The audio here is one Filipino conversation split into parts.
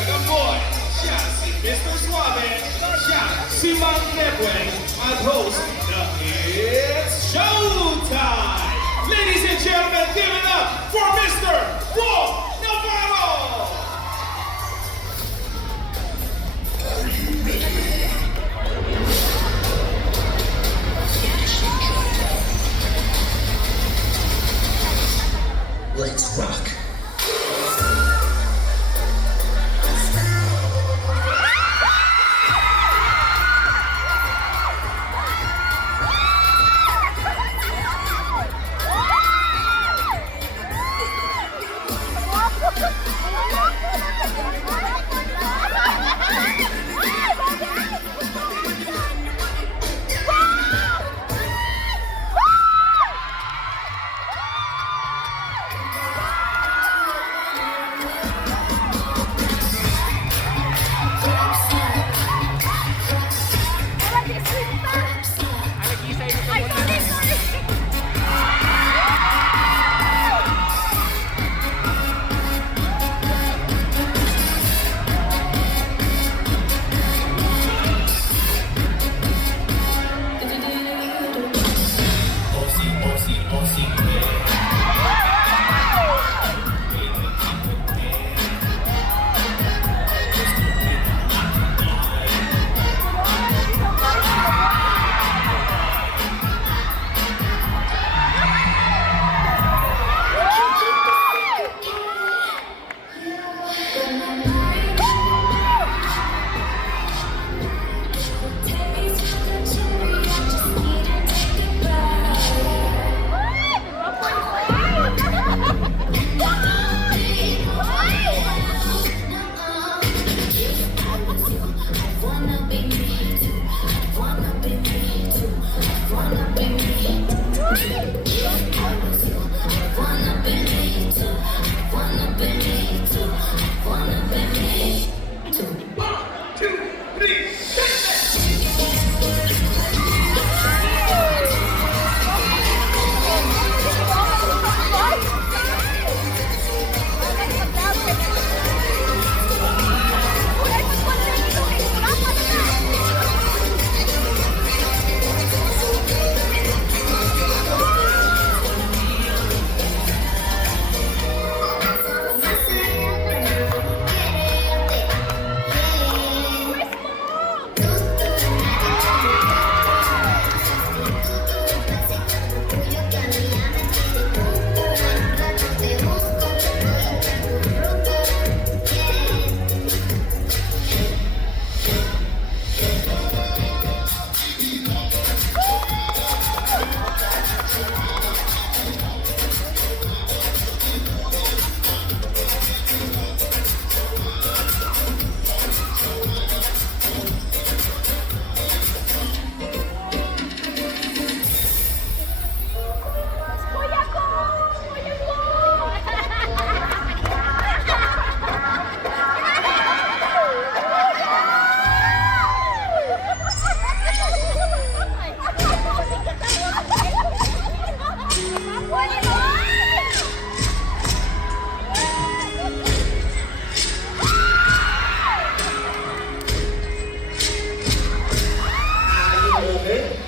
Kagamboy, siya si Mr. Suave, siya si Mang Nebuen, at host ng It's Showtime! Ladies and gentlemen, give it up for Mr. Paul Navarro! Let's rock.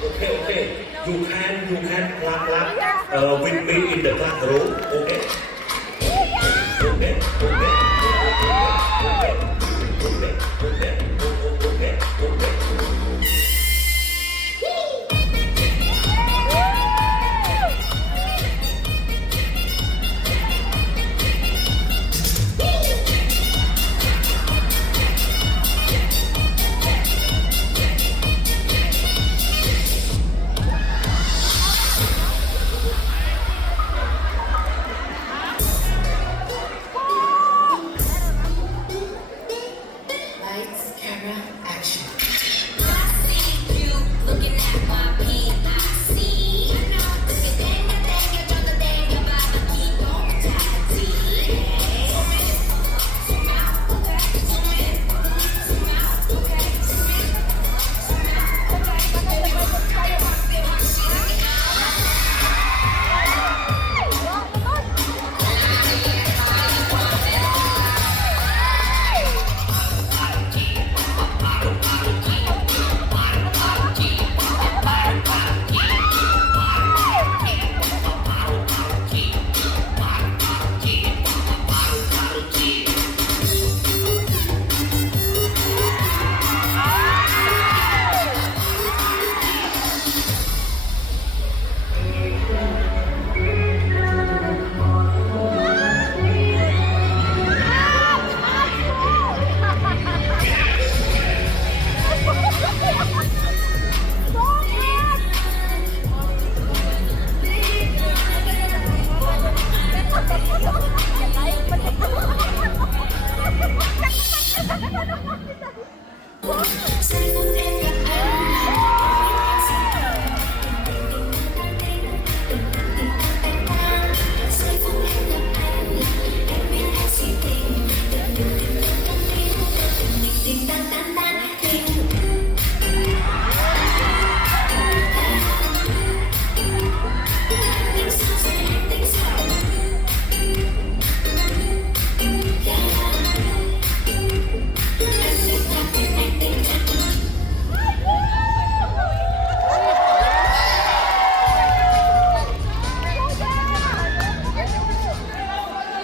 Okay. You can clap with me in the classroom. Okay.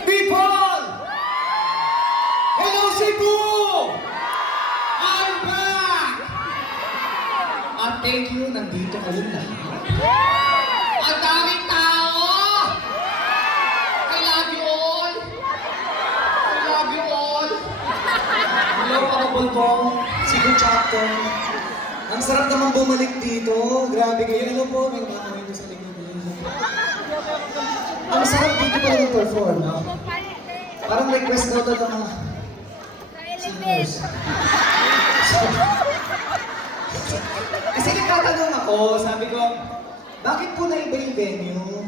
People! Hello Cebu! I'm back! At thank you, nandito kayo na. Ang daming tao! I love you all! I love you all! Hello, ako Bulbong. Si Good Chapter. Ang sarap naman bumalik dito. Grabe kayo. Ano po, may mga kami sa likod niyo. Ang sarap dito pala mag-perform, no? Parang request daw ng mga singers. Kasi nagtatanong ako, sabi ko, bakit po naiba yung venue?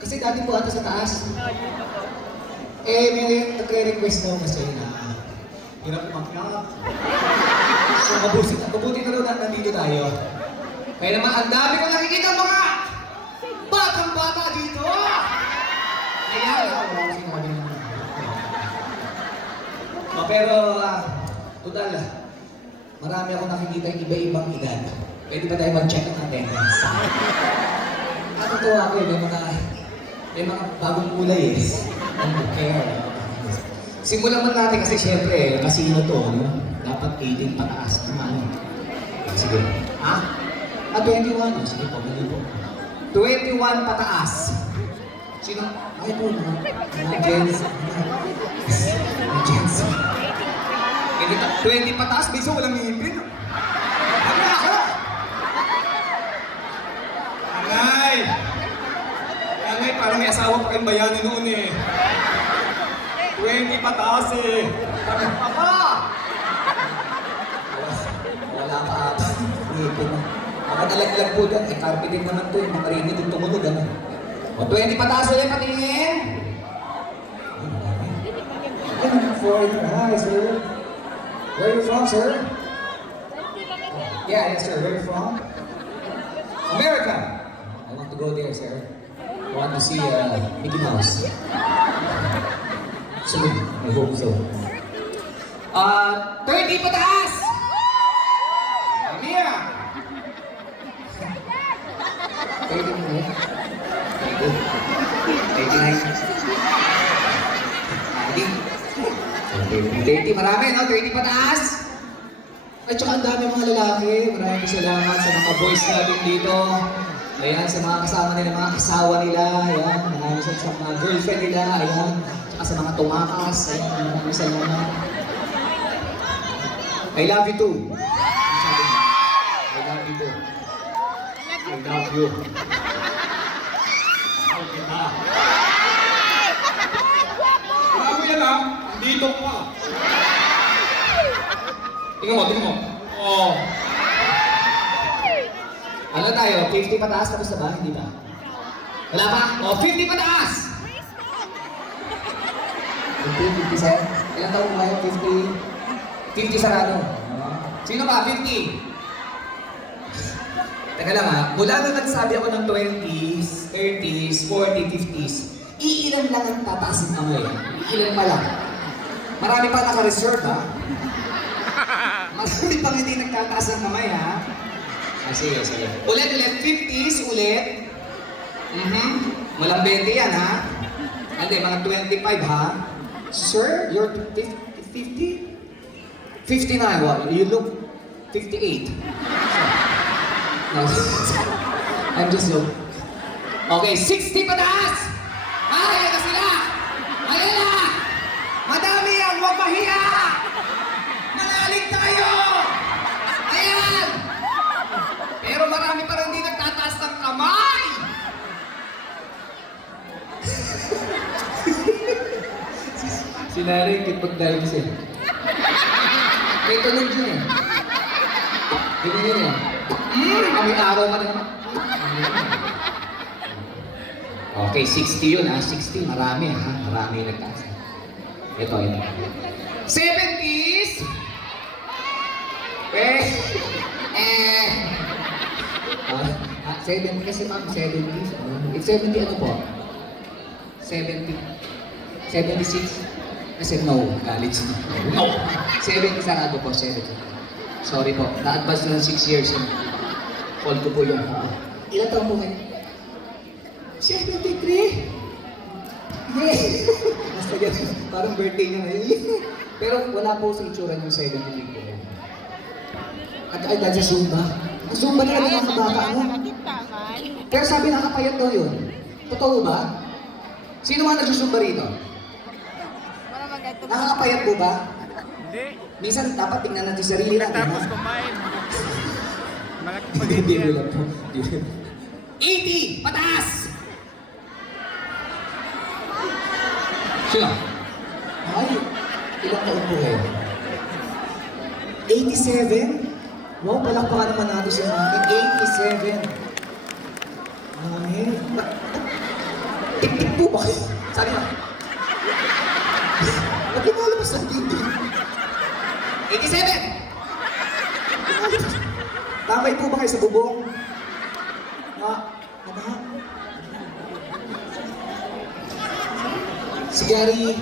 Kasi dati po ata sa taas. Eh, may nagre-request daw kasi na hirap umakyat. So, mabuti na daw na nandito tayo. Kaya naman, ang dami ko nakikita mga batang-bata dito! Ayan, wala ko sinabi naman. Pero, total, marami ako nakikita yung iba-ibang edad. Pwede ba tayo mag-check ang attendance? Totoo ako may mga bagong kulay eh. Ang care. Simulan man natin kasi syempre, kasino to, no? Dapat 18 pataas naman. Sige. 21. Sige po, mali po. 21 pataas. Sino? Ay po, mga Gens. Mga Gens. 20 pataas, biso walang ngipin. Ano ako? Angay! Angay, parang may asawa pa kayong bayani noon eh. 20 pataas eh. Papa! Wala pa ata. Ngipin na. Ako nalaglag po dyan. Eh, carpet din naman to. Yung marinig yung tumunog. Ano? O, 20 pataas ulit patingin. Foreigner. Hi, sir. Where are you from, sir? Yeah, yes, sir. Where are you from? America. I want to go there, sir. I want to see Mickey Mouse. Soon, I hope so. 30 pataas! Mia! 30 mo yan? 30, marami, no? 30 pataas! At saka ang dami mga lalaki. Maraming salamat sa mga boys natin dito. Ayan, sa mga kasama nila, mga asawa nila. Ayan, maraming sa mga girlfriend nila. Ayan, tsaka sa mga tumakas. Ayan, maraming salamat. I love you too. I love you too. I love you. Okay na. Bago yan ha, dito pa. Tingnan mo. Oh. Ano tayo? 50 pataas tapos na ba? Hindi ba? Wala pa? O, 50 pataas! 50, 57? Ilang taon ba yung 50? 50 sarado. Sino ba? 50? Teka lang ha, mula nung nagsabi ako ng 20s, 30s, 40s, 50s, iilan lang ang tataas ng kamay. Iilan pa lang. Marami pa naka-reserve ha. Marami pang hindi nagtataas ng kamay ha. Sige. Ulit, 50s, ulit. Walang 20 yan, ha? Hindi, mga 25, ha? Sir, you're 50? 59, well, you look 58. No, I'm just joking. Okay, 60 pataas! Ayan na sila! Ayan na! Madami yan! Huwag mahiya! Manalig tayo! Ayan! Pero marami pa rin hindi nagtataas ng kamay! Sinari, kitpag dahil siya. May tunog yun eh. Ganyan yun eh. May araw ka naman. Okay, 60 yun ha. 60, marami ha. Marami yung nagtaas. Ito. 70s! Eh! 70 kasi ma'am, 70s. It's 70 ano po? 70. 76? Kasi no, college na. No! 70 sarado po, 70. Sorry po, na-advance na ng 6 years yun. Call ko po yung ilan taon po kayo? 73! Yeah! Basta ganun, parang birthday niya ngayon. Pero wala po sa itsura yung 73 po. At ay dahil sa Zumba. Ang Zumba nila mga kabata mo. Pero sabi nakapayat daw yun. Totoo ba? Sino man nagsusumba rito? Nakakapayat po ba? Hindi. Minsan dapat tingnan natin sarili natin. Tapos kumain. Malaki pag-ibig Hindi yan. lang po. 80! Pataas! Sino? Ay, ilang taon po kayo? 87? Wow, palakpakan naman natin sa akin. 87. Ay, tik-tik po ba kayo? Sabi ba? Ba't yung malabas ang hindi? 87! Tambay po ba kayo sa bubong? Ano? Si Gary,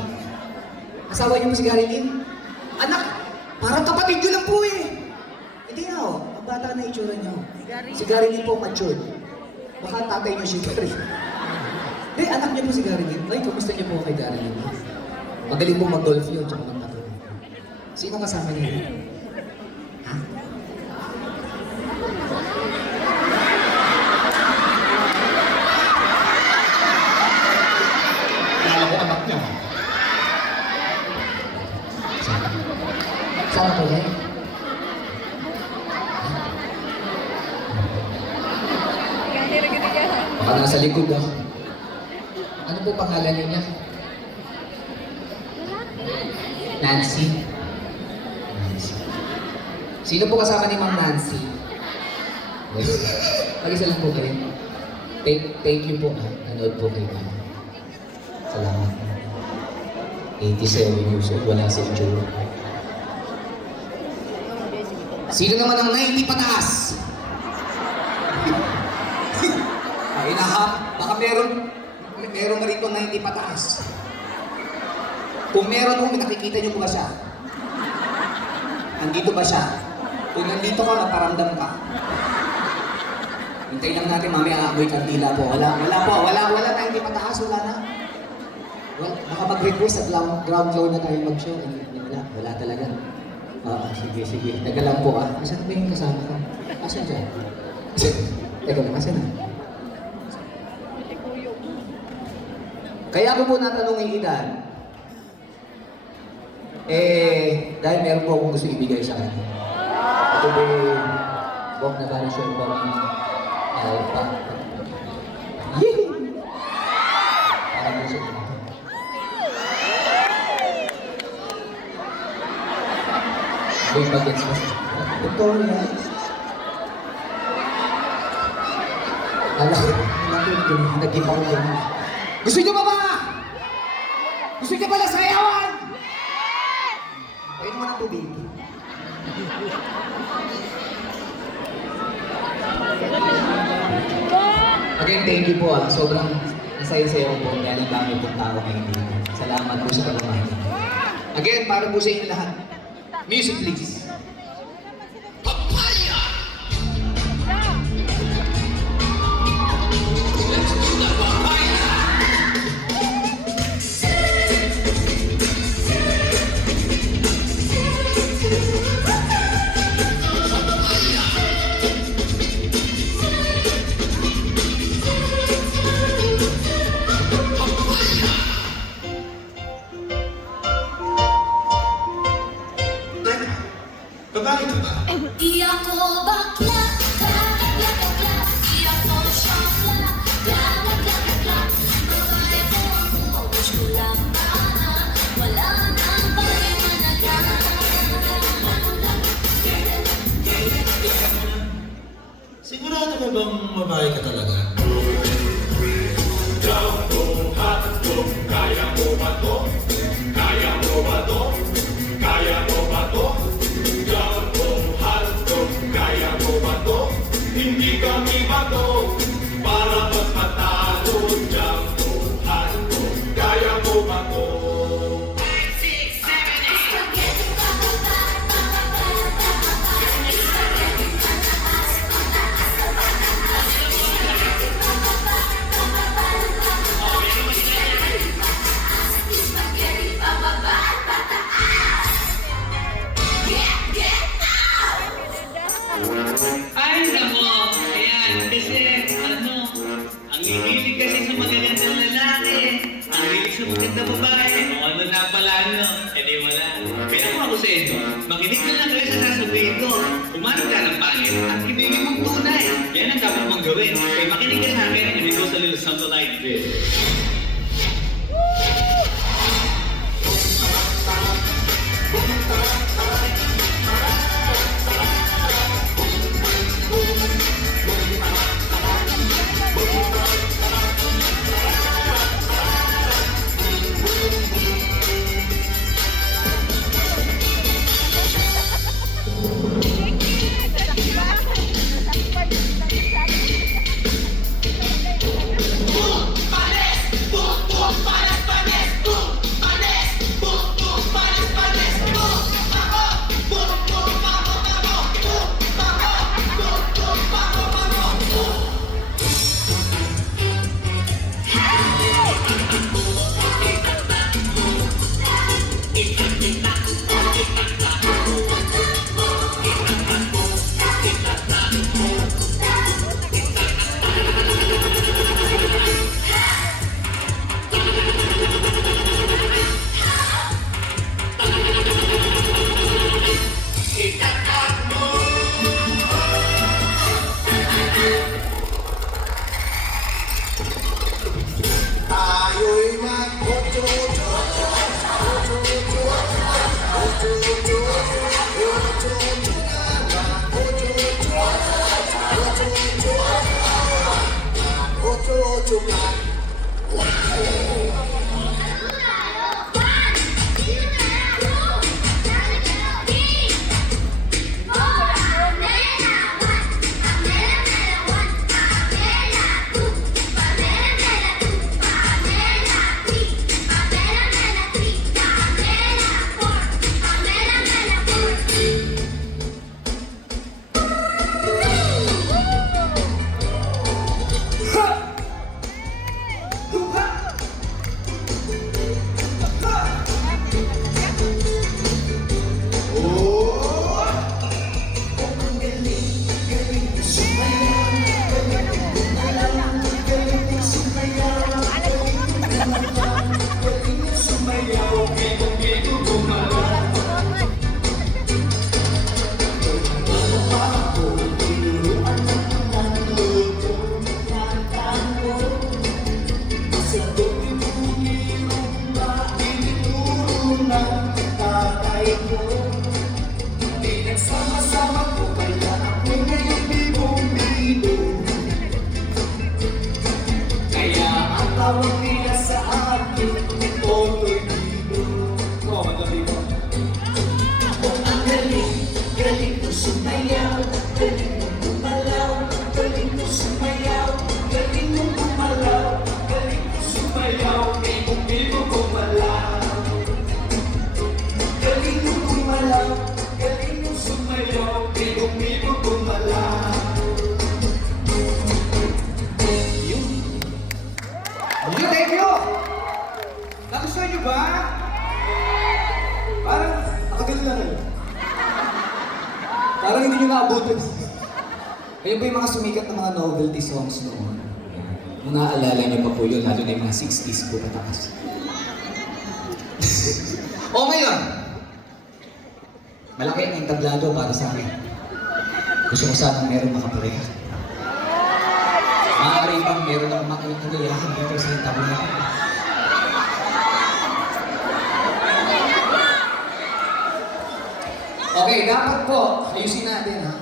asawa niyo po si Gary Lim? Anak, parang kapatid niyo lang po eh. Hindi na oh, ang bata na itsura niyo. Si Gary Lim po matured. Baka tatay niyo si Gary. Hindi, anak niyo po si Gary Lim. Ay, kumusta niyo po kay Gary Lim? Magaling po mag-golf yun, tsaka mag-tato. Sino kasama niyo? Ha? Kala ko anak niya. Saan po yan? Baka nasa likod ah. Ano po pangalan niya? Nancy. Nancy. Sino po kasama ni Ma'am Nancy? Mag-isa lang po kayo. Thank you po. Nanood po kayo. Salamat. 87 years old. Wala si Joe. Sino naman ang 90 pataas? Ay na, baka meron marito 90 pataas. Kung meron mo, nakikita niyo ba siya? Nandito ba siya? Kung nandito ka, maparamdam ka. Hintayin lang natin, mamaya aamoy kandila po. Wala 90 pataas, wala na. Well, baka mag-request sa ground floor na tayo mag-show. Wala talaga. Sige. Teka lang po ah. Asan ba yung kasama ko? Asan siya? Teka lang, asan na? Kaya ako po natanong yung edad. Dahil meron po akong gusto ibigay sa kanya. Ito po yung buwak na parang siya po ang alpha. Yee! Parang gusto ko. May bagets mo. Victoria. Alam ko, nag-give ako dyan. Gusto niyo ba ba? Gusto niyo pala sayawan? Pwede mo ng tubig. Again, thank you po ah. Sobrang nasaya-saya ko po dahil ang dami pong tao ngayon dito. Salamat po sa pagmamahal. Again, para po sa inyo lahat. Music please. Babae ka ba? Di ako bakla, bakla, di ako syokla, bakla, babae ko ako, wish ko lang sana, wala nang paliwanag. bang babae ka talaga? Hindi kami bato para magpatalo. Jumbo hardcore, kaya mo ba to? Spaghetti bababa, Spaghetti pataas, Spaghetti bababa, pataas. Get out! Ay, nako. Ayan, kasi, ang hihilig kasi sa magagandang lalaki. Ang hilig sa magandang babae. O ano na pala, Eh di wala. Pinako ako sa inyo. Makinig na lang kayo sa sasabihin ko. Umanap ka ng pangit at hiningi mong tunay. Yan ang dapat mong gawin. Kaya makinig ka sa akin and it goes a little something like this. Thank you! Nagustuhan niyo ba? Parang nakagaling na kayo. Parang hindi niyo naabutan. Ayun po yung mga sumikat na mga novelty songs noon. Kung naaalala niyo pa po yun, lalo na yung mga 60s po patakas. O ngayon, malaki ang entablado para sa akin. Gusto ko sanang meron makapareha. Maaari bang meron akong makikagayahan dito sa entablado? Okay, dapat po, ayusin natin ha.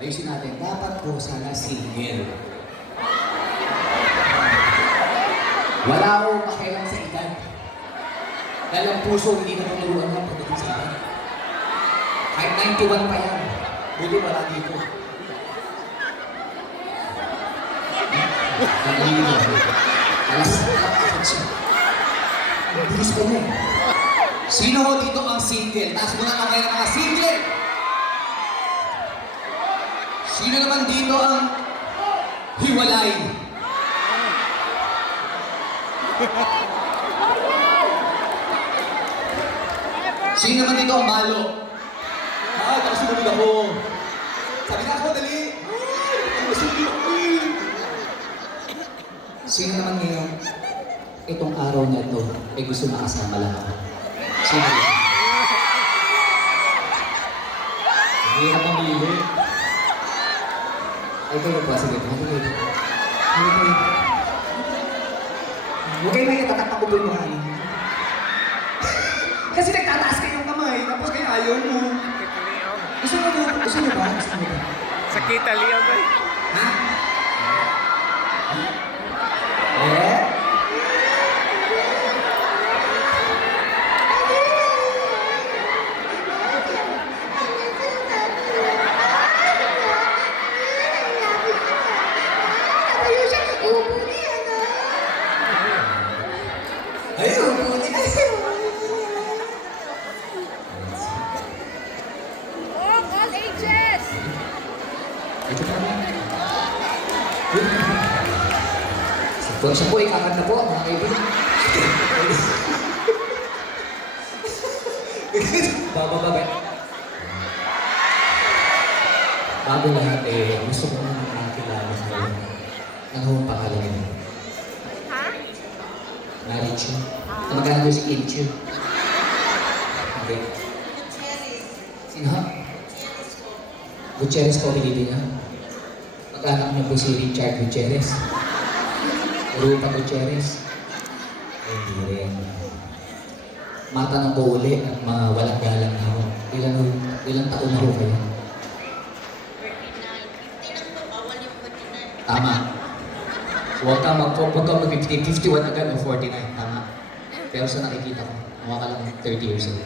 ayusin natin. Dapat po sana single. Wala akong pakialam sa edad. Dahil ang puso hindi na tuturuan ng pagdating sa akin. Kahit 91 pa yan, buti wala dito. Nagalilig ako. Alas, ang bilis ko na eh. Sino ho dito ang single? Taas mo na kamay ng mga single! Sino naman dito ang hiwalay? Sino naman dito ang malo? Tapos sumunod ako. Sabi na ako, dali! Sumunod ako eh! Sino naman ngayon, itong araw na ito, ay gusto makasama lang ako? Sino dito? Hindi na pamili. Ay, kayo po, sige. Huwag kayo may natatakpa ko po yung mukha niyo. Kasi nagtataas kayong kamay, tapos kayo ayaw mo. Gusto mo ba? Gusto mo ba? Sa kita liyaw ba? Ha? Eh? Ayun, ulit. Oh, all ages! Ito pa naman. Siya po, ikakanta po, mga kaibigan. Bababa. Bago lahat gusto ko na makakilala sa iyo. Ano ang pangalan niyo? Ha? Marichu. Kamagana ko si Ilchu. Okay. Sino ha? Gutierrez po, pinili niya. Mag-anak niyo po si Richard Gutierrez. Rupa Gutierrez. Hindi rin. Matanong ko uli at mga walang galang na ako. Ilang taon na ho kayo? 49. Tama. Huwag ka mag-50, 51 agad o 49. Tama. Pero sa nakikita ko, mukha ka lang 30 years old.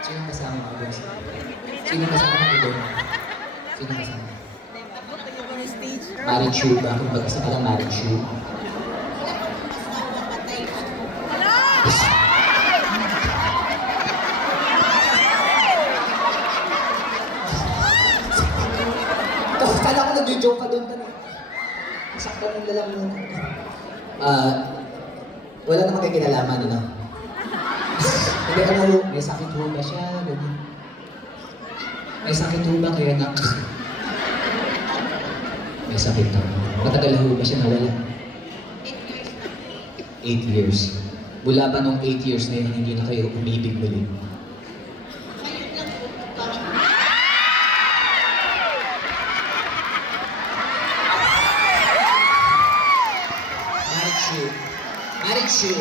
Sino kasama mo doon? Sino kasama mo doon? Sino kasama? Marichu ba? Kung mag-isa ka lang Marichu. Kala ko nag-joke ka doon tanong. Sakto ng lalamunan. Wala namang kayo kinalaman, ano? Hindi, ano, may sakit ho ba siya? Ganyan. May sakit ho ba kaya na... May sakit na. Matagal ho ba siya nawala? 8 years. Mula ba nung 8 years na yun, hindi na kayo umibig muli? Marichu.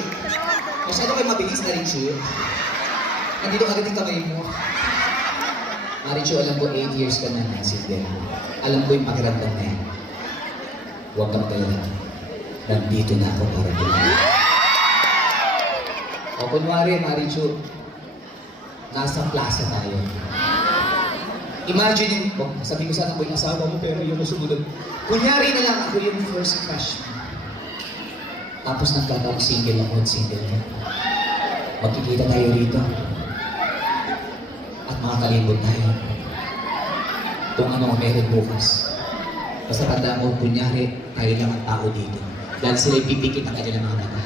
Masyado kayo mabilis na Richu. Nandito agad yung kamay mo. Marichu, alam ko 8 years ka na single. Alam ko yung pakiramdam na yan. Huwag kang galala. Nandito na ako para din. O kunwari, Marichu, nasa plaza tayo. Imagine yung, sabi ko sana ko yung asawa mo pero yung sumunod. Kunyari na lang ako yung first crush mo. Tapos nagkakaroon single ako at single mo. Magkikita tayo rito. At makakalimot tayo. Kung ano ang meron bukas. Basta tanda mo, kunyari, tayo lang ang tao dito. Dahil sila ipipikit ang kanilang mga mata.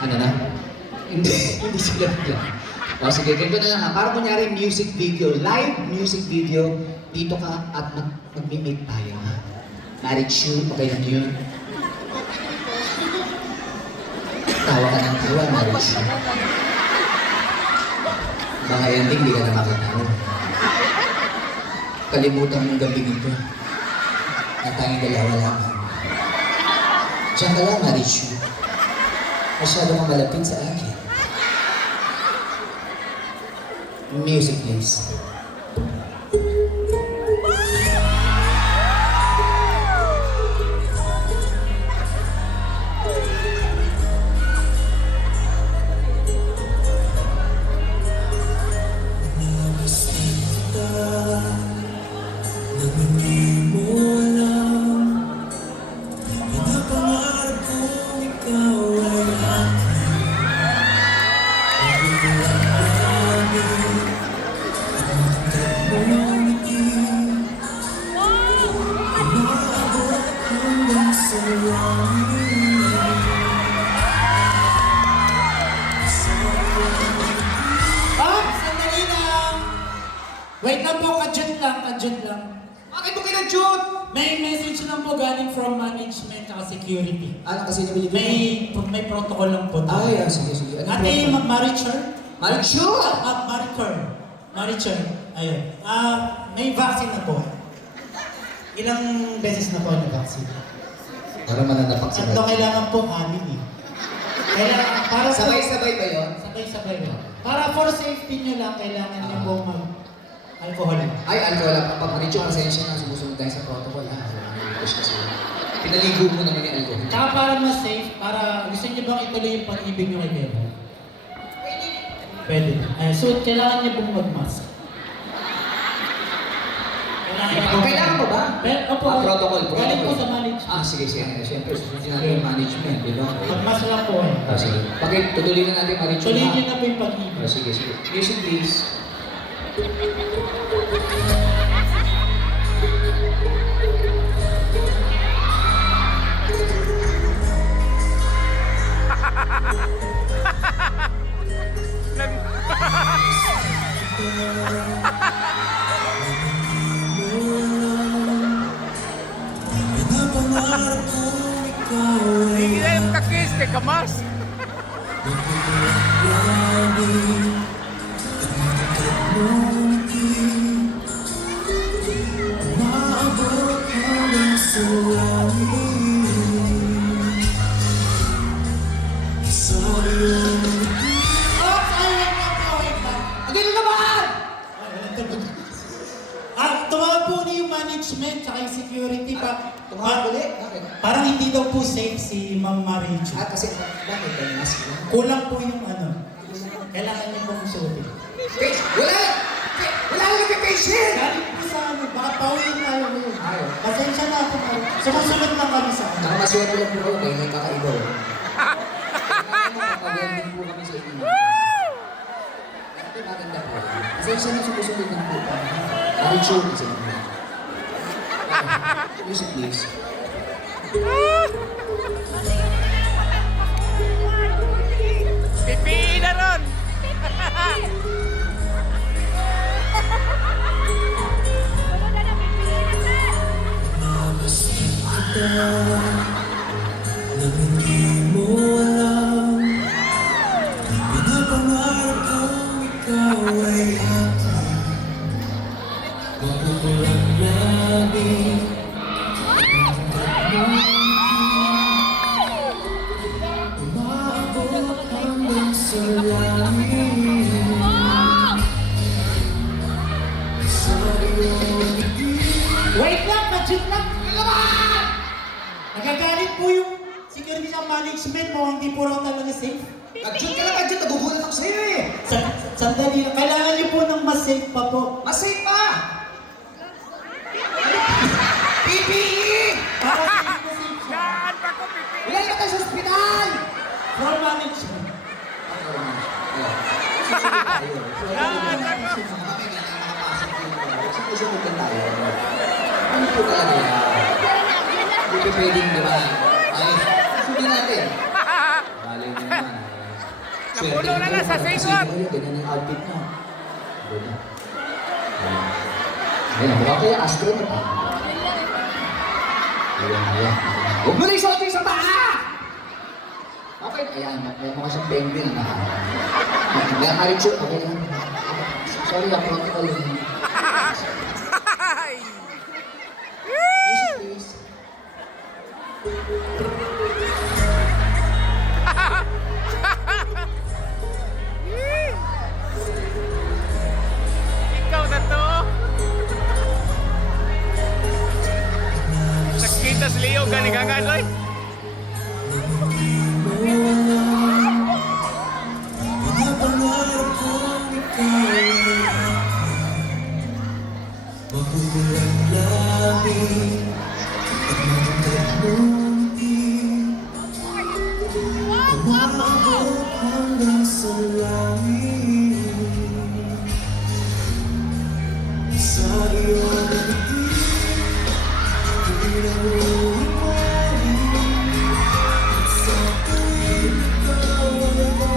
Ano na? Hindi sila bigla. O sige, ganito na lang ha. Para kunyari music video, live music video, dito ka at mag-meet tayo ha. Marichu, okay lang yun. Tawa ka ng tawa, Marichu. Baka ending, di ka na makatawa. Kalimutan mo yung gabing ito. Na tayong dalawa lang. Diyan ka lang, Marichu. Masyado kang malapit sa akin. Music, please. Sandali lang! Wait lang po, kadjut lang. Bakit mo kinadjut? May message lang po galing from management at security. Ano kasi nabili ko? May protocol lang po. Ay, sige. Ano Ate ba? Marichar? Marichur! Marichar. Ayun. May vaccine na po. Ilang beses na po nag-vaccine? Para mananapak sa Tatlo kailangan po, amin eh. Kailangan, para po- Sabay-sabay ba yun? Sabay ba? Para for safety nyo lang, kailangan nyo po mag-alcohol. Ay, alcohol. Pag Marichur, pasensya na. Sumusunod tayo sa protocol. Kasi pinaligo mo naman yung alcohol. Tsaka para mas safe, para gusto nyo bang ituloy yung pag-ibig nyo kay Beba? Pwede. So, kailangan nyo pong mag-mask. Kailangan mo ba? Opo. Protocol. Galing po sa management. Sige. Siyempre, susundin natin yung management, di ba? Mag-mask lang po eh. Sige. Bakit? Tutuloy na natin Marichur. Tuloy nyo na po yung pag-ibig. Sige. Music, please. Hindi na yung kakis, kay Kamas. Ano naman? Tumawag po na yung management tsaka yung security pa. Tumawag ulit? Bakit? Parang hindi daw po safe si Ma'am Marichu. Kasi bakit ba yung mask lang? Kulang po yung kailangan niyo pong suotin. Wala na nag-patient! Galing po sa baka pauwiin tayo ngayon. Ayaw. Pasensya na ako. Sumusunod lang kami sa Saka maswerte lang po ako, may kakaiba. Kapag-ending po kami sa inyo. Ito maganda po. Pasensya na sumusunod ng po. Marichur, isa lang po. Music, please. Pipiin na ron. Wait lang, budget lang. Nagagalit po yung security ng management mo, hindi po raw talaga safe. Nag-jut ka lang, nag-jut. Nagugulat ako sa'yo eh. Sandali lang, kailangan niyo po ng mas safe pa po. Mas safe pa! PPE! Para safe na safe siya. Yan, bako pipiin. Wala na tayo sa ospital! For management. Susunod lang tayo. Ano po talaga yan? Hindi pa pwedeng, di ba? Ay, susundin natin. Galing naman. Napuno na lang sa singot. Ganyan yung outfit mo. Ganyan. Ayan, mukha kaya astronaut. Ayan. Huwag mo na isuot yung sa paa! Okay, ayan. May mga siyang penguin na Ayan, Marichur. Okay lang. Sorry, ang protocol yun. Ay! Music, please. Mapupulang langit at matangkad muntin umabot hanggang sa langit. Sa iyong ngiti, pinangulit mo at sa tuwing ikaw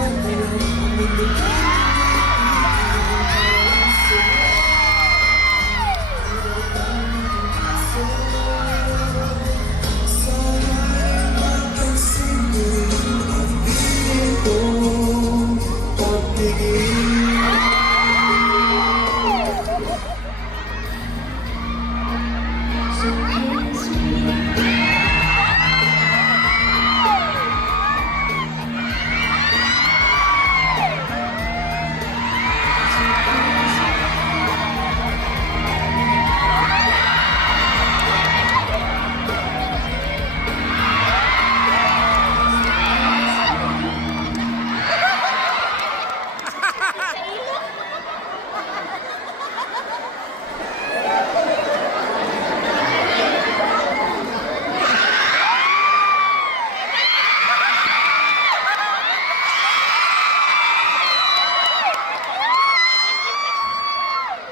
ay nagdadala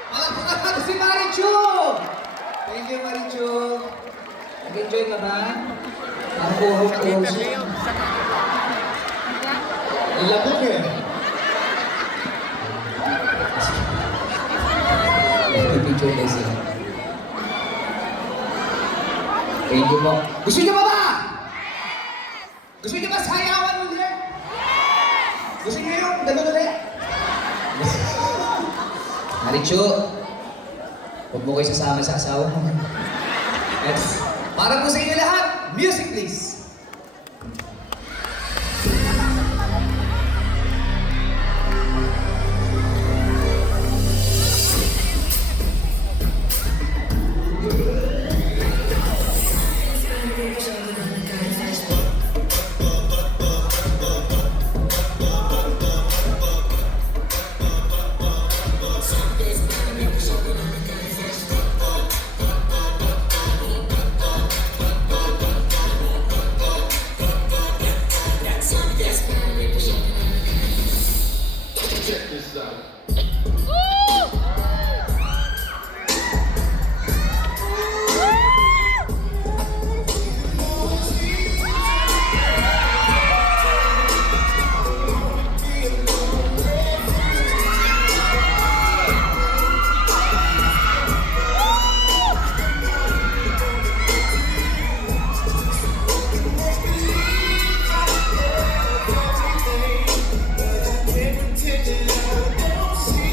Palakpakan si Marichu! Thank you, Marichu. Nag-enjoy ka ba? Ang buhok-buhok siya. Labog eh. Picture guys eh. Thank you po. Gusto niyo ba ba? Gusto niyo ba sayawan ulit? Gusto niyo yung dalawa ulit? Marichu, huwag mo kayo sasama sa asawa mo. Yes. Para po sa inyo lahat, music please! Pretending I don't see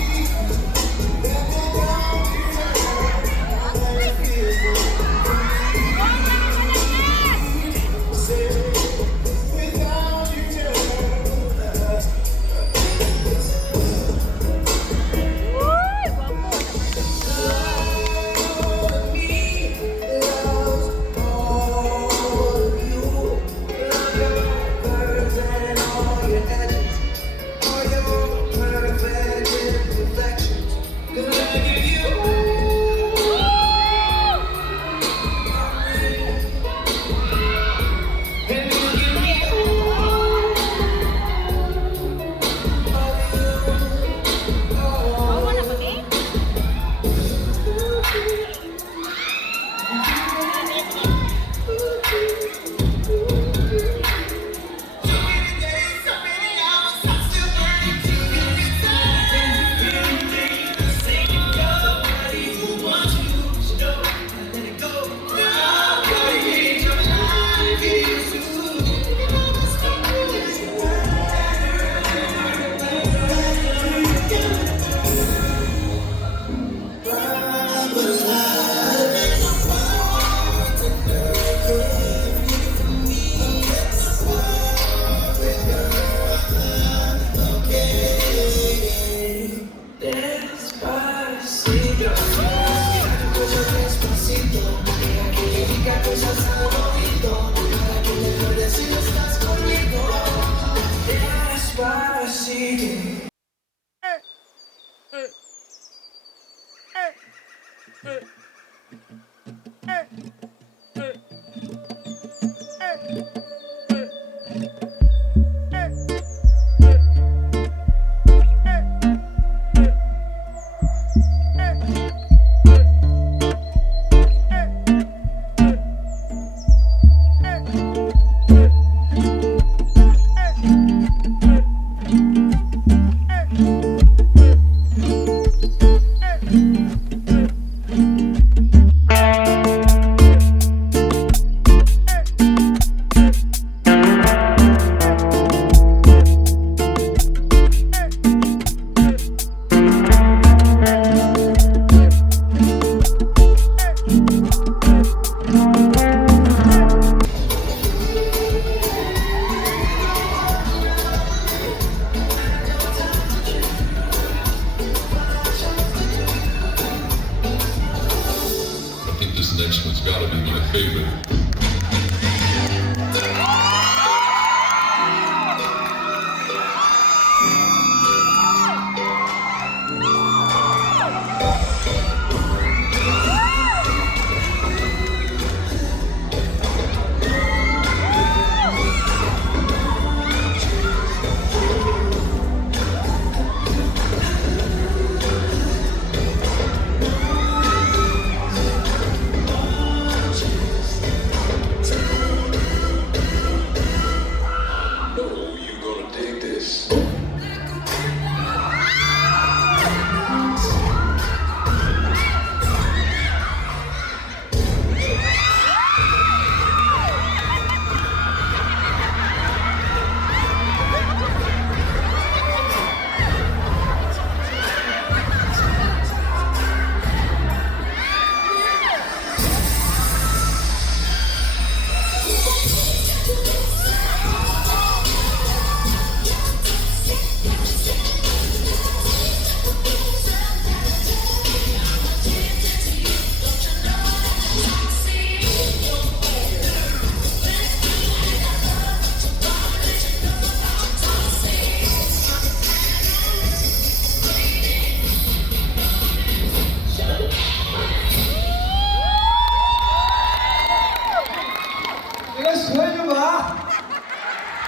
Pinasuhan niyo ba?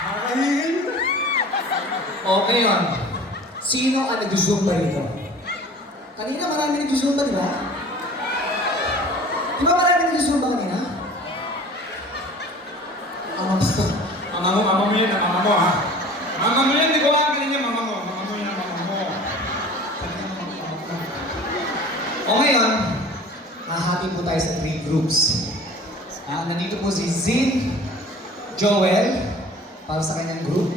Nakahingin? Okay yun. Sino ang nag-zumba rito? Kanina marami nag-zumba, di ba? Di ba marami nag-zumba kanina? Mama mo yan, mama mo ha. Mama mo yan, di ko akin niya, mama mo. Mama mo yan, mama mo. Okay yun. Nahati po tayo sa 3 groups. Nandito po si Zin, Joel, para sa kanyang group.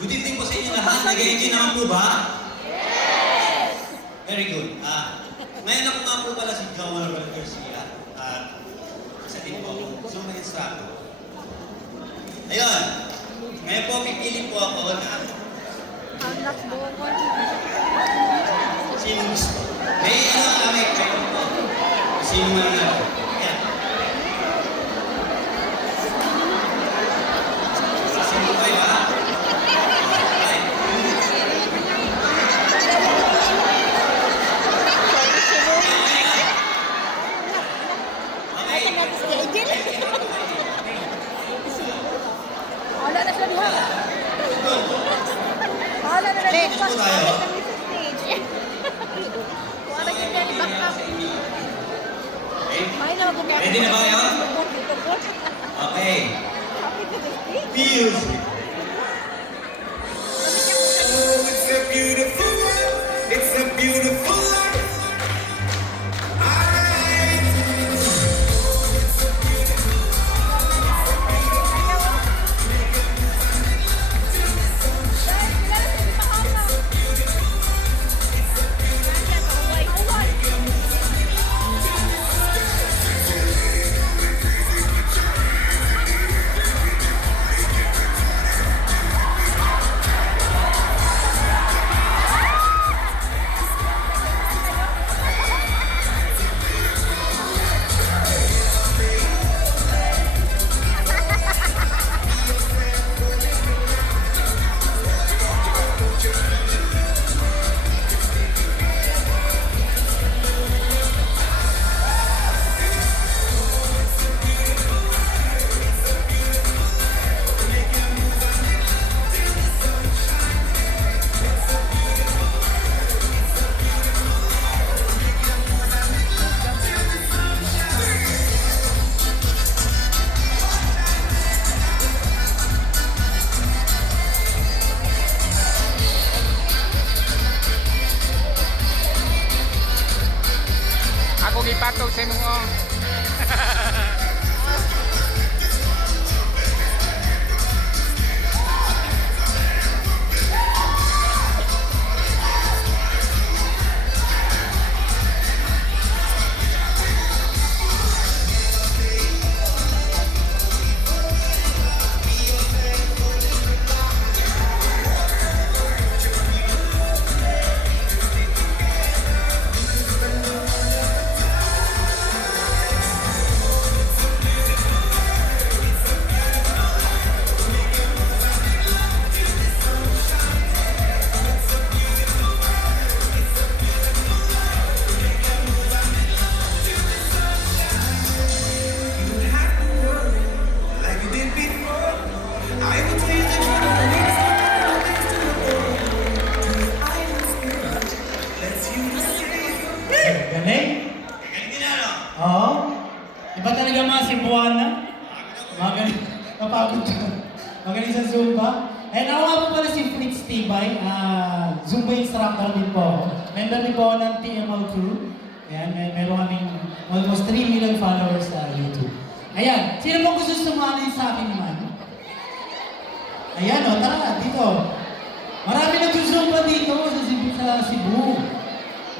Good evening po sa inyo lahat. Nag-enjoy naman po ba? Yes! Very good. Ngayon ako nga po pala si Joel Garcia. At isa din po ako, Zumba instructor. Ayun. Ngayon po, pipili po ako na sino gusto. May kami kayo po. Sino man na. Ayan. Sino kayo ha? Wala na siya diha. Wala na na Next po tayo. Wala na siya back up. May na mag Ready na ba kayo? Okay. Music. Oh, it's a beautiful world. It's a beautiful life. Zumba instructor din po ako. Member din po ako ng TML crew. Ayan, meron kaming almost 3 million followers sa YouTube. Ayan, sino po gusto sumali sa akin naman? Ayan o, tara, dito. Marami nagsusumba dito sa Cebu.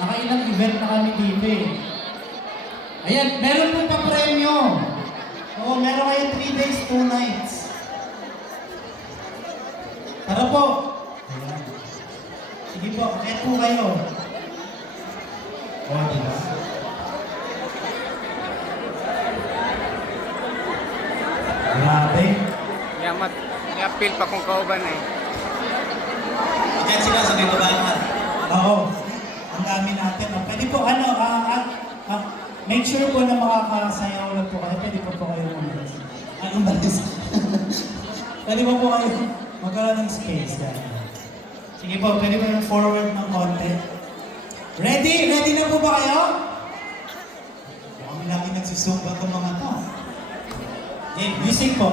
Nakailang event na kami dito eh. Ayan, meron po pa premyo. Oo, meron kayo 3 days, 2 nights. Tara po. Ayan. Sige po, kahit po kayo. O, diba? Grabe. Yapil pa kung kauban eh. Diyan sila sa may babangan. Oo. Ang dami natin. O, pwede po, make sure po na makakasayaw lang po kayo. Pwede po kayo umalis. Anong balis? Pwede po kayo magkaroon ng space. Yan. Sige po, pwede po yung forward ng konti. Ready? Ready na po ba kayo? Mukhang laki nagsusumba itong mga to. Okay, music po.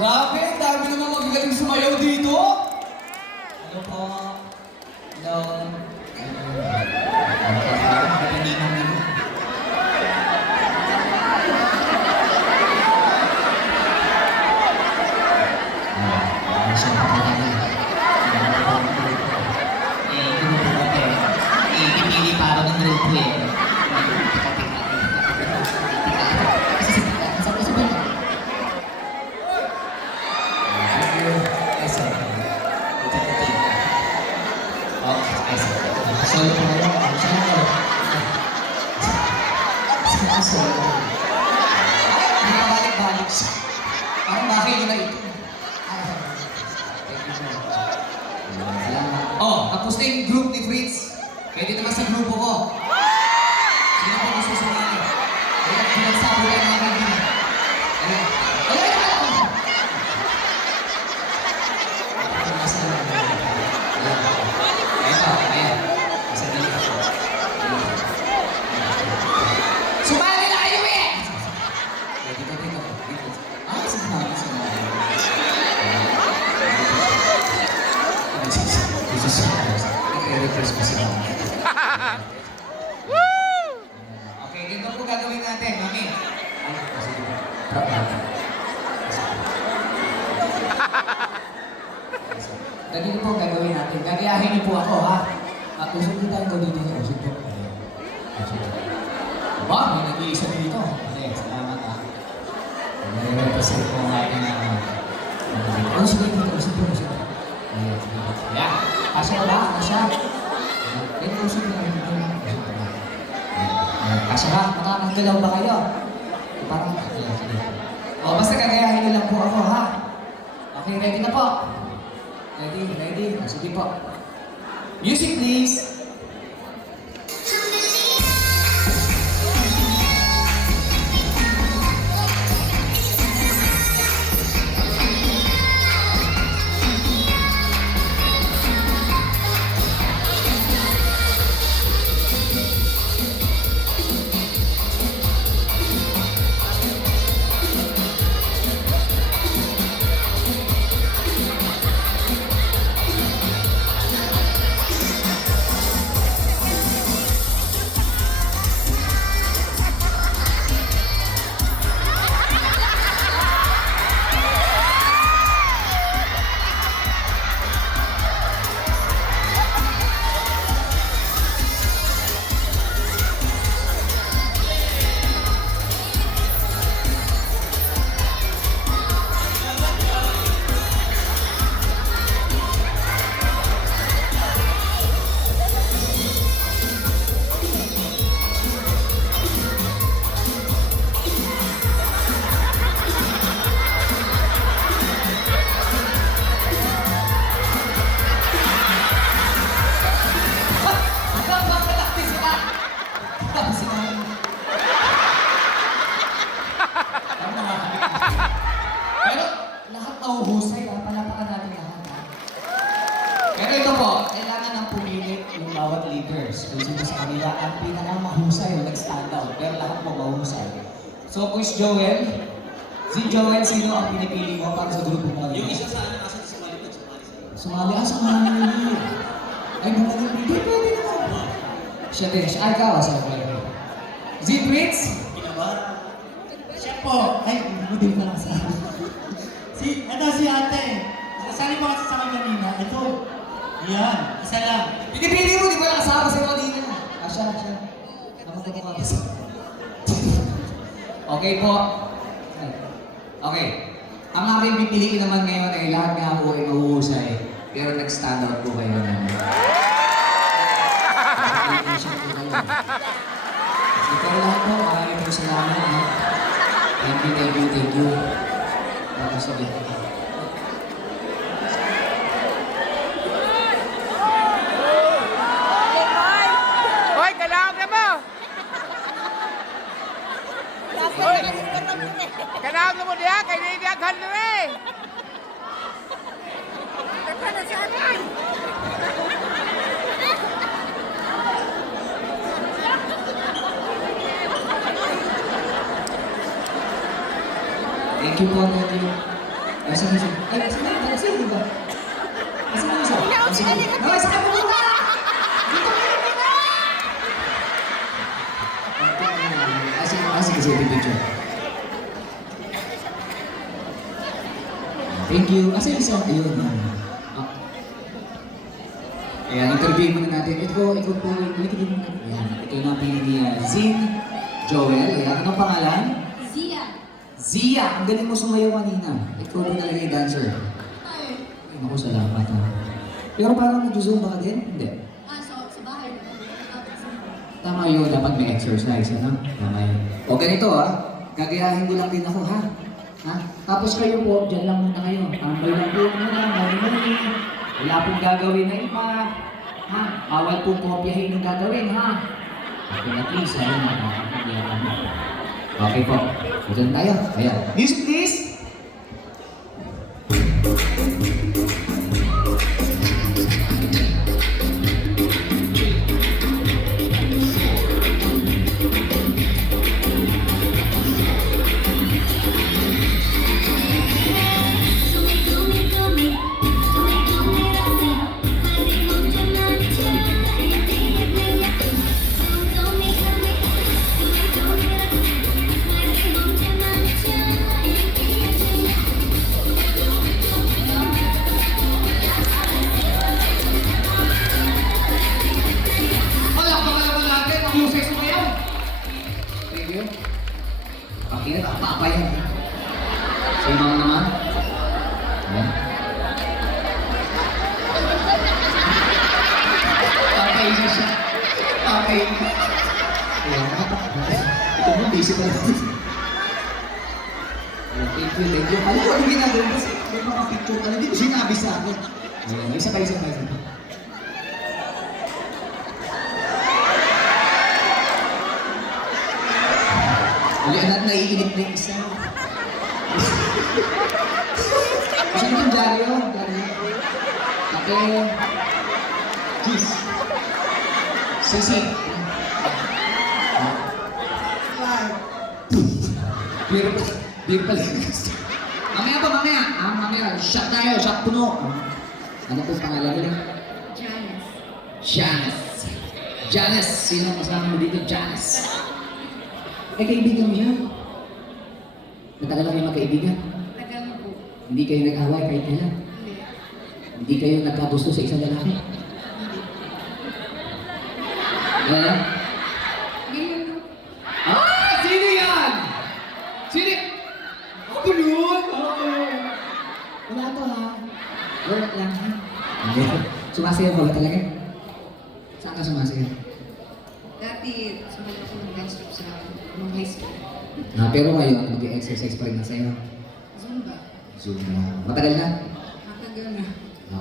Grabe, ang dami naman magagaling sumayaw dito. Ano po? Hello? Hindi naman. Pinili para ng grupo eh. Solo pa rin. Solo. Hindi pa balik-balik siya. Parang bakit nila ito. Salamat. Oh, tapos Kamusta yung group ni Fritz? Pwede naman sa grupo ko. Sino po gusto sumali? Ayan, pinagsabi kayo mga kaibigan. Ayan. Ayan, ayan, ayan. Ito, ayan. Isa dito. Sumali na kayo eh! Dito. Ah, sumali. Nagre-request ko sila. Okay, ganito po gagawin natin, mami. Sige po. Ganito po gagawin natin. Gagayahin niyo po ako, ha? At usap din tayo dito. Usap po. Ba, may nag-iisa dito. Okay, salamat, ha? Nagre-represent po natin ang... Usap po. Ayan. Kasya ba? Kasya? Yan po siya kasya ba? Nakakagalaw ba kayo? Parang o, basta kagayahin niyo lang po ako, ha? Okay, ready na po? Ready? Sige po. Music, please! Pero lahat nauhusay, palapakan natin lahat. Pero ito po, kailangan ng pumilit yung bawat leaders. Kung sino sa kanila ang pinakamahusay o nag-stand out. Pero lahat po mahusay. So, Quiz Joel, si Joel, sino ang pinipili mo para sa grupo mo? Yung isa sa ano, kasi sumali po, Sumali. Ay, magaling. Hindi, pwede naman. Siya din. Siya, ikaw, sabi. Z-Twits? Kinabahan. Siya po. Ay, hindi ko lang sa ito si ate. Sali mo kasi sa akin kanina. Ito. Yan. Isa lang. Pinipili mo, di ba nakasama sa kanina? Siya. Ako ko kapis. Okay po. Okay. Ang aking pipiliin naman ngayon ay lahat nga po ay mahuhusay. Pero nag-stand out po kayo naman. Ikaw lahat po, maraming po salamat. Thank you. Sige. Hoy, kalawag na mo! Kalawag na mo diya, kay naidiaghan na eh! Thank you po, thank you. Asan na siya? Ay, asan na? Asan na ba? Asan na siya? Asan na? No, asan na po ka? Dito ka! Asan kasi yung picture? Thank you. Asan yung isa? Ayun. Ayan, interview muna natin. Ito po, ikaw po. Ito yung napili ni Zin Joel. Ayan, anong pangalan? Zia, ang galing mo sumayaw kanina. Ikaw ba talaga yung dancer? Ay, naku, salamat ha. Pero parang nag-zumba ka din? Hindi. Sa bahay. Tama yun, dapat may exercise, ano? Tama yun. O ganito ha, gagayahin ko lang din ako ha. Tapos kayo po, dyan lang muna kayo. Tambay lang po muna, mali-mali. Wala pong gagawin na iba. Ha? Bawal pong kopyahin yung gagawin, ha? Okay, at least, ayun, makakapagyakan mo. Okay po. Ito na tayo. Ayan. Music, please! Pakita tak apa ya? Seimbang naman. Ayan. Papay siya. Papay. Ayan. Ito mo, busy pala. Thank you, thank you. Alam ko, ano ginagawa kasi may mga picture pala. Hindi ko sinabi sa akin. Ayan, isa pa. Anak naiinip na yung isa. Sino yung Dario? Ate. Kiss. Sisi. Beer pala. Mamaya. Shot tayo, shot puno. Ano po pangalan nila? Janice. Sino kasama mo dito? Janice. Eh, kaibigan mo siya? Matagal na kayo magkaibigan? Tagal na po. Hindi kayo nag-away kahit kailan? Hindi kayo nagkagusto sa isang lalaki? Wala? Ngayon po. Sino yan? Sino? Ako yun? Wala to ha? Wala lang ha? Hindi. Sumasayaw ka ba talaga? Saan ka sumasayaw? Dati, sumalit ako ng dance group sa mga high school. Pero ngayon, mag-exercise pa rin na sa'yo. Zumba. Matagal na? Matagal na.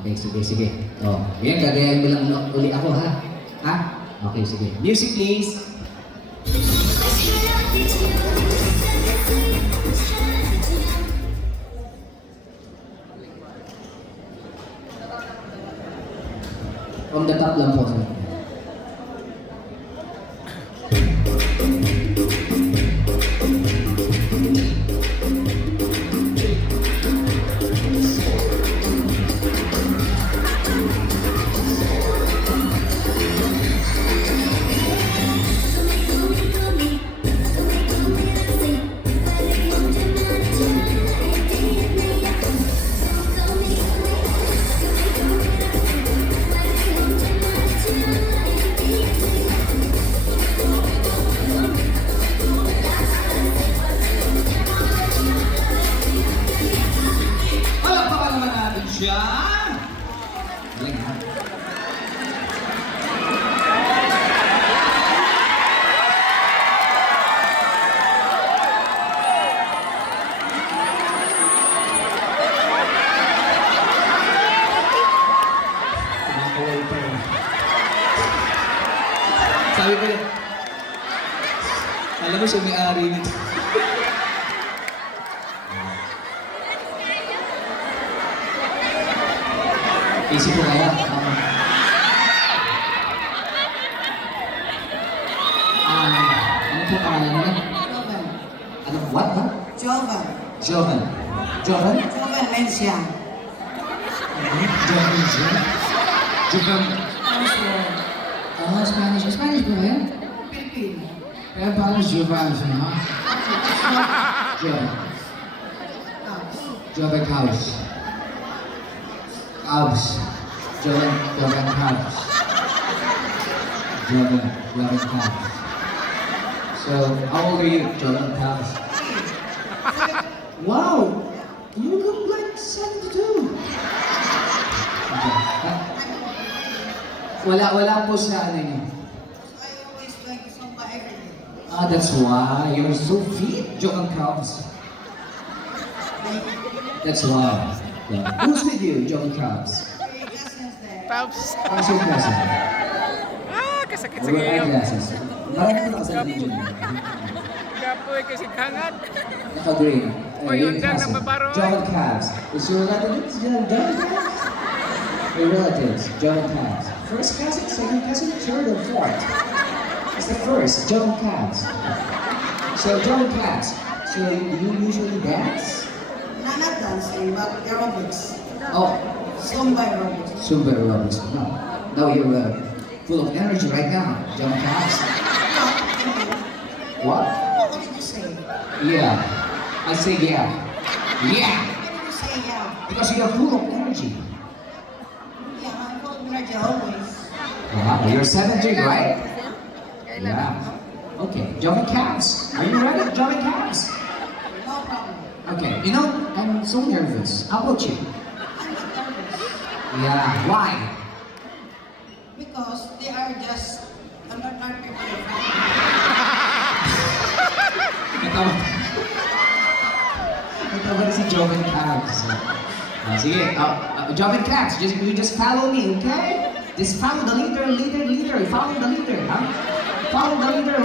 Okay, sige. Oh, yan, gagayahin mo lang uli ako, ha? Ha? Okay, sige. Music, please! From the top lang po, sir. Sabi ko yun, alam mo siya may-ari nito. Easy po kaya? Ano po pangalan nila? Jovan. Ano? What, ha? Jovan. Jovan. Jovan Mencia. Jovan. Spanish. Spanish po ba yan? Pilipino. Pero parang Jovan siya, ha? Jovan Cavs. Jovan Cavs. Jovan Cavs. So, how old are you, Jovan Cavs? Wow! You look like 72. Wala po sa ano niyo. I always like Zumba every day. That's why you're so fit, Jovan Cavs. That's why. Yeah. Who's with you, Jovan Cavs? Your cousins there. Pops. How's your cousin? sakit sa Over iyo. eyeglasses. Marami ko nakasabi dyan. Kapoy kasi kangat. Naka-green. Oy, undang ng babaro. John Cabs. Is your relatives? John Cabs? Your relatives, John Cabs. First cousin, second cousin, third or fourth? It's the first, John Cabs. So, John Cabs. So, do you usually dance? Not dancing, but aerobics. Oh, Zumba aerobics. Zumba aerobics. No. No, you're full of energy right now, John Cabs. What? What did you say? Yeah. I say yeah. Yeah! What did you say, yeah? Because you're full of energy. Yeah, I'm full of energy always. You're 70, right? Yeah. Okay, Johnny Cabs. Are you ready, Johnny Cabs? No problem. Okay, you know, I'm so nervous. How about you? I'm not nervous. Yeah, why? Because they are just not people. Natawa si Joven Cabs. Sige, Joven Cabs, you just follow me, okay? Just follow the leader. Follow the leader, huh? Follow the leader.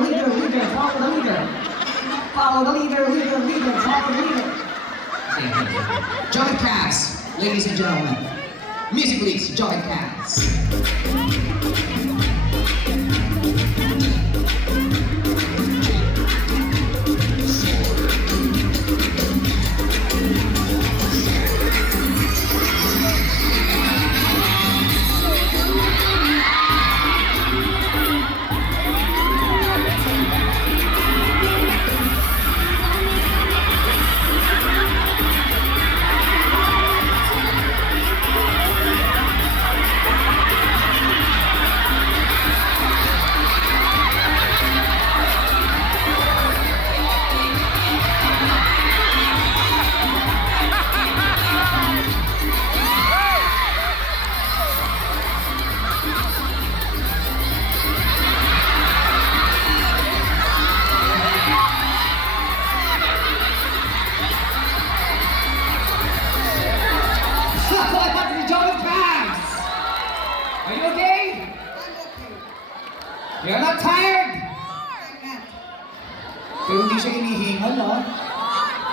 Follow the leader. Follow the leader. Follow the leader. Okay. Joven Cabs, ladies and gentlemen. Music please, Joven Cabs. Are you okay? You're not tired? Pero hindi siya hinihingal, no?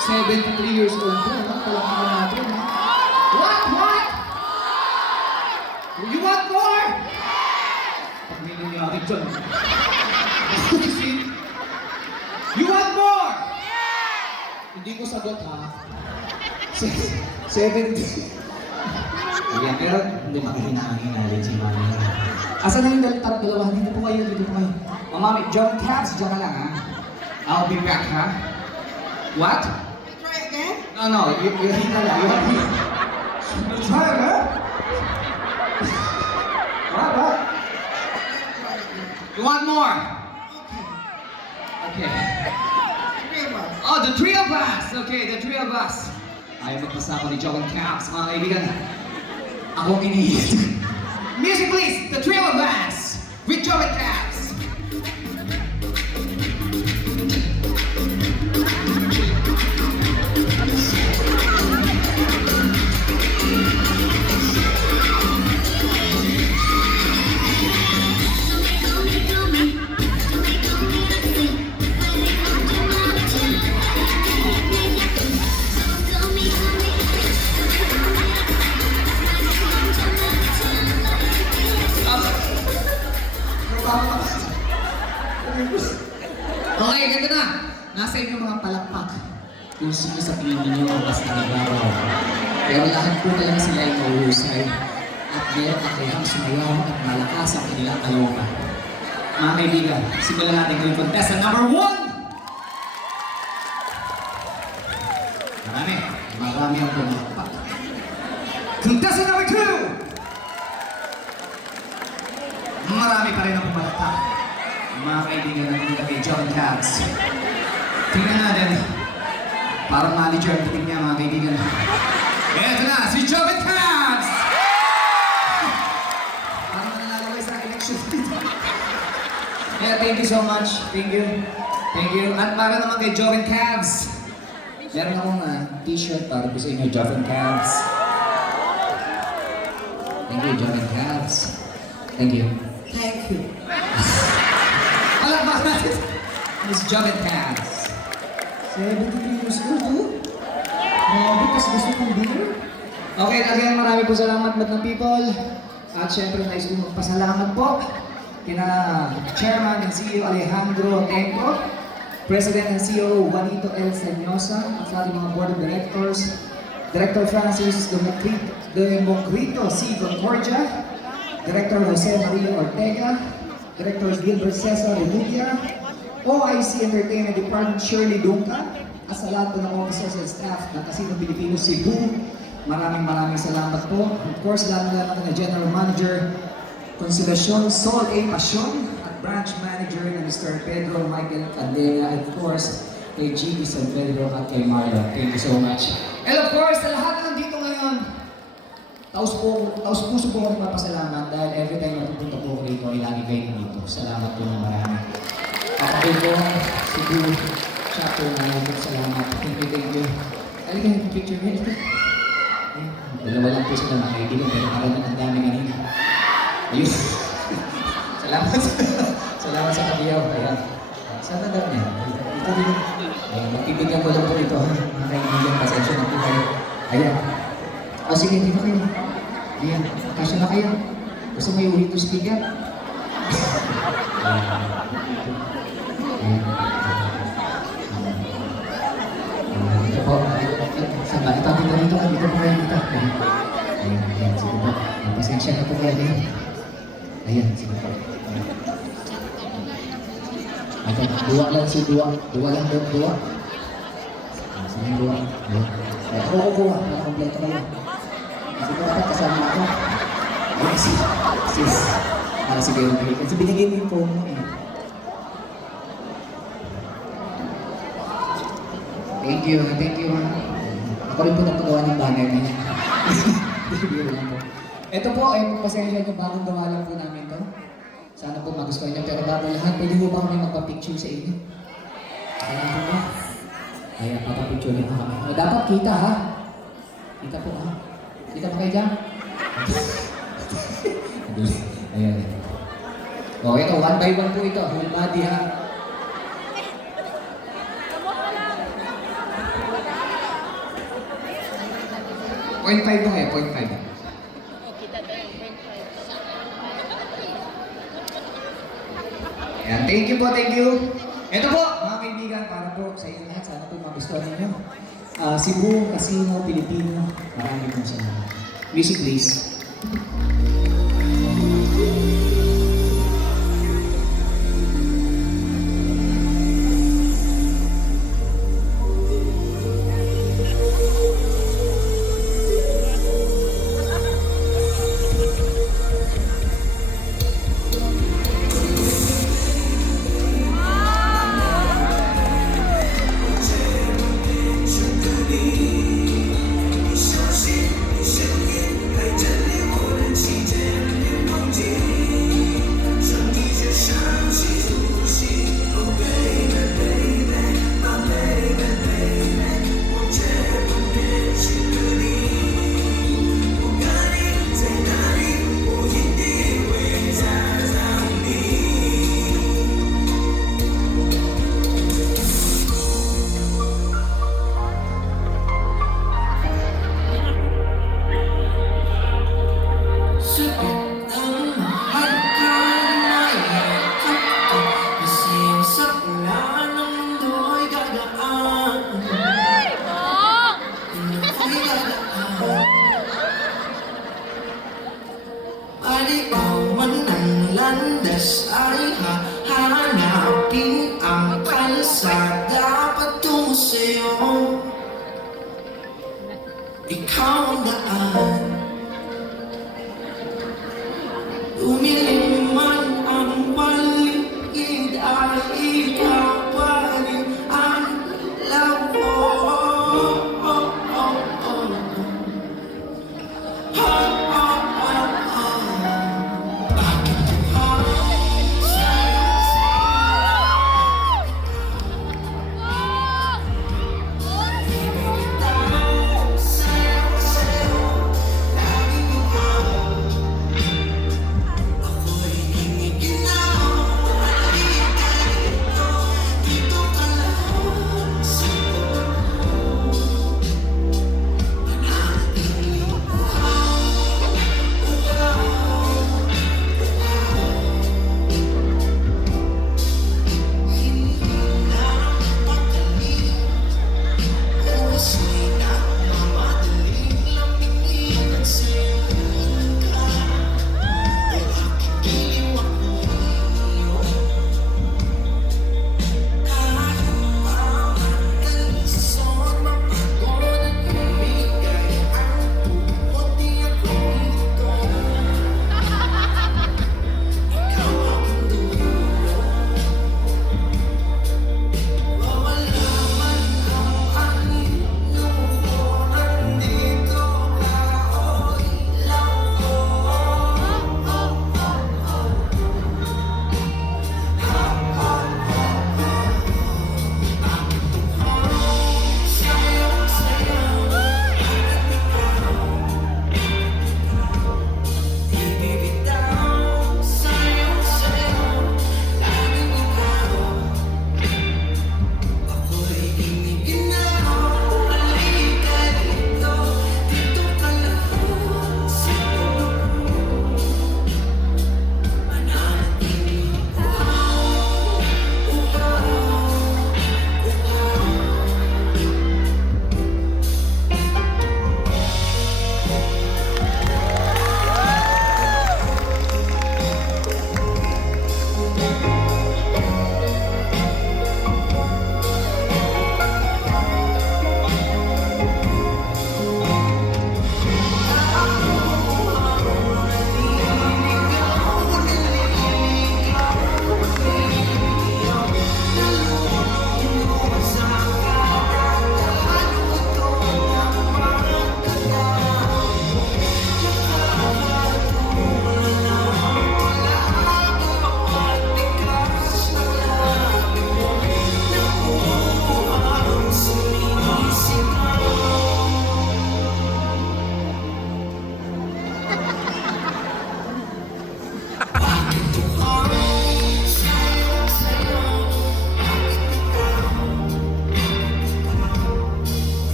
73 years old po, no? Palakpakan natin, no? What? You want more? Pagminin niya natin dyan. You want more? Hindi ko sagot, ha? 70. Ayan, pero hindi makihinangin si Mami. Asan na yung dalawa? Dito po kayo. Mami, John Cabs, dyan ka lang, ha? I'll be back, ha? What? Try again? No, you hit ka lang. You try again? What? You want more? Okay. Oh, the three of us! Okay, the three of us. Ayaw magpasama ni John Cabs, mga kaibigan. Ako ang inihilit. Music please, the three of us with John Cabs. Okay, ganda na. Nasa inyo mga palakpak. Kung sino sa tingin ninyo ang mas nangyayaraw. Pero lahat po talaga sila ay mahuhusay. At meron kakayang sumayaw at malakas ang kanilang kalooban. Mga kaibigan, simulan natin yung contestant number 1! Marami ang pumalakpak. Contestant number 2! Marami pa rin ang pumalakpak. Mga kaibigan natin kay John Cabs. Tingnan natin. Parang manager ang tingin niya, mga kaibigan. Eto na, si John Cabs! Parang nanlalaway sa election. Yeah, thank you so much. Thank you. At para naman kay John Cabs. Meron akong t-shirt para po sa inyo, John Cabs. Thank you, John Cabs. Thank you. Thank you. Palakpakan natin. Miss Janet Paz. 73 years old, oh. Grabe, kasi gusto kong beer. Okay, again, marami po salamat, Madlang People. At syempre, nais kong magpasalamat po kina Chairman and CEO Alejandro Tenco, President and CEO Juanito L. Senyosa, at sa ating mga Board of Directors, Director Francis Demongrito C. Concordia, Director Jose Maria Ortega, Director Gilbert Cesar Remudia, OIC Entertainment Department Shirley Duncan, at sa lahat po ng officers and staff ng Casino Pilipino Cebu, maraming salamat po. Of course, lalo-lalo na General Manager Consolacion Sol A. Pasion at Branch Manager na Mr. Pedro Michael Candela, and of course, kay GB San Pedro at kay Mario. Thank you so much. And of course, sa lahat na nandito ngayon, taos puso po kami mapasalamat dahil every time na pupunta po ko rito, ay lagi kayo nandito. Salamat po ng marami. Kapatid ko, Cebu, chapter na salamat. Thank you. Halika yung picture niya. Dalawa lang po sila nakikinig, pero parang ang dami kanina. Ayun. Salamat sa kabiyaw. Ayan. Sana daw niya. Ito rin. Ayan, magpibigyan ko lang po ito. Mga kaibigan, pasensya na po kayo. Ayan. O sige, dito kayo. Ayan, kasya na kayo. Gusto mo yung ulit to speaker? Ayan. Ito po. Saba, ito dito po kayo dito. Ayan, sige po. Pasensya na po kayo. Ayan, sige po. Ito, dua lang si dua. Dua lang doon, dua. Sige, dua. Ayan. Ako kukuha, nakakompleto kayo. Sige po, kasama ako. Ayan, sis. Sige, okay. Kasi binigay mo yung phone mo eh. Thank you ha. Ako rin po nagpagawa ng banner na yan. Ito po, ay pasensya nyo, bagong gawa lang po namin to. Sana po magustuhan nyo, pero bago lahat, pwede mo ba kami magpa-picture sa inyo? Kaya po ba? Ayan, papapicture nyo kami. Dapat kita ha? Kita po ha? Kita pa kayo dyan? Ayan. O, ito, one by one po ito. Whole body ha? Point 5 ba kayo? Point 5. Ayan, thank you po, thank you. Ito po, mga kaibigan, para po sa inyo lahat, sana po magustuhan ninyo. Cebu, Casino, Pilipino, maraming po salamat. Music please. landas ay hahanapin ang kalsada patungo sa'yo. Ikaw ang daan.